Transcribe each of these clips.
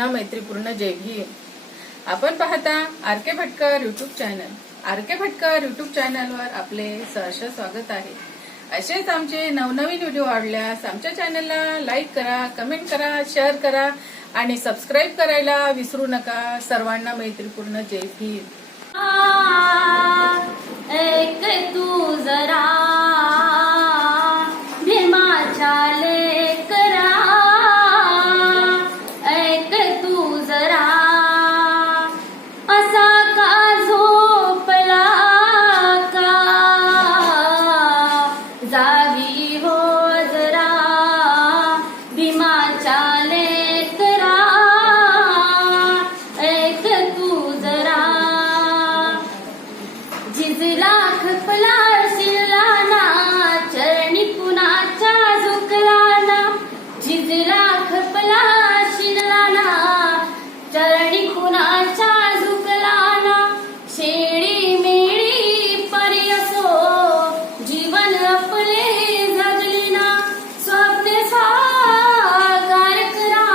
सर्वांना मैत्रीपूर्ण जय भीम। आपण पाहता R K. Bhatkar YouTube channel. R K. Bhatkar YouTube चॅनलवर आपले सहर्ष स्वागत आहे। असेच आमचे नवनवीन व्हिडिओ आवडल्यास आमच्या चॅनलला लाईक करा, कमेंट करा, शेअर करा आणि सबस्क्राईब करायला विसरू नका। सर्वांना मैत्रीपूर्ण जय भीम। ऐक तू जरा भीमाच्या लेकरा, ऐक तू जरा असा का झोपला का, जागी हो जरा भीमाच्या लेकरा, ऐक तू जरा झिजला खपला शिरला ना, चरणी कुणाच्या झुकला ना, झिजला खपला शिरला ना, चरणी कुणाच्या झुकला ना, शेळी मेळी परी असो जीवन आपले जगली ना, स्वप्न साकार करा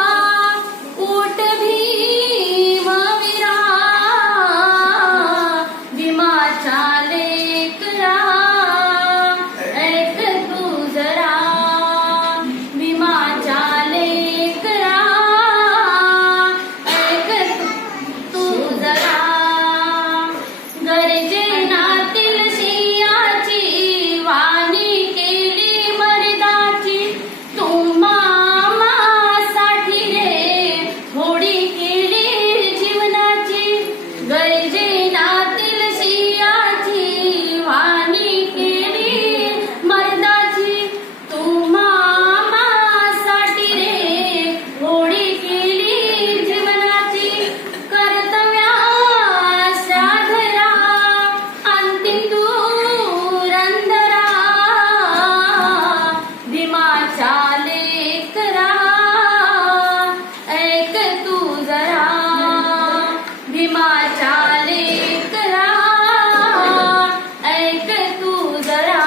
उठ भीमवीरा, भीमाच्या लेकरा, ऐक तू जरा भीमाच्या लेकरा, ऐक तू जरा गर्जनातील सिंहाची वाणी केली मर्दाची, तुम्हा मासाठी रे होडी केली जीवनाची, गर्जनातील सिंहाची वाणी केली मर्दाची, तुम्हा मासाठी रे होडी केली जीवनाची, कर्तव्यास धरा अंतिम दुरंधरा, भीमाच्या लेकरा, ऐक तू जरा भीमाच्या लेकरा, ऐक तू जरा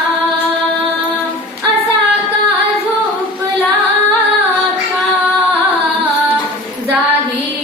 असा का झोपला का, जागी